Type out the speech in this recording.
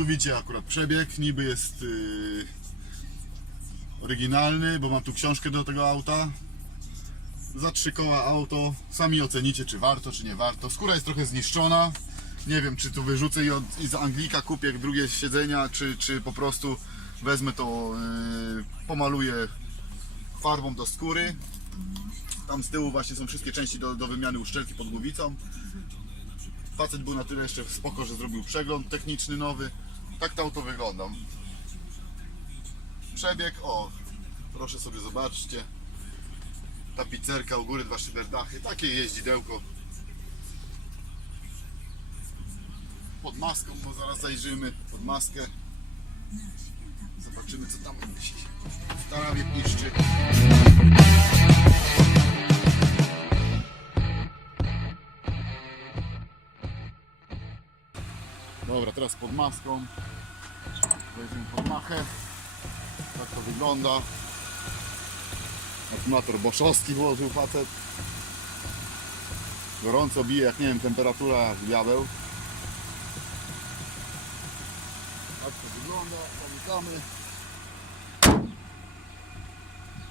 całkowicie akurat przebieg, niby jest yy, oryginalny, bo mam tu książkę do tego auta. Za trzy koła auto, sami ocenicie czy warto, czy nie warto. Skóra jest trochę zniszczona. Nie wiem, czy tu wyrzucę i, od, i z Anglika kupię drugie siedzenia, czy, czy po prostu wezmę to, yy, pomaluję farbą do skóry. Tam z tyłu właśnie są wszystkie części do, do wymiany uszczelki pod głowicą. Facet był na tyle jeszcze spoko, że zrobił przegląd techniczny nowy. Tak to wygląda. Przebieg, o, proszę sobie zobaczcie. Tapicerka u góry, dwa szyberdachy, takie jeździdełko. Pod maską, bo zaraz zajrzymy pod maskę. Zobaczymy co tam w tarawie piszczy. Dobra, teraz pod maską. Weźmiemy pod machę. Tak to wygląda. Akumulator boszowski włożył facet. Gorąco bije, jak nie wiem, temperatura diabeł. Tak to wygląda, zamykamy.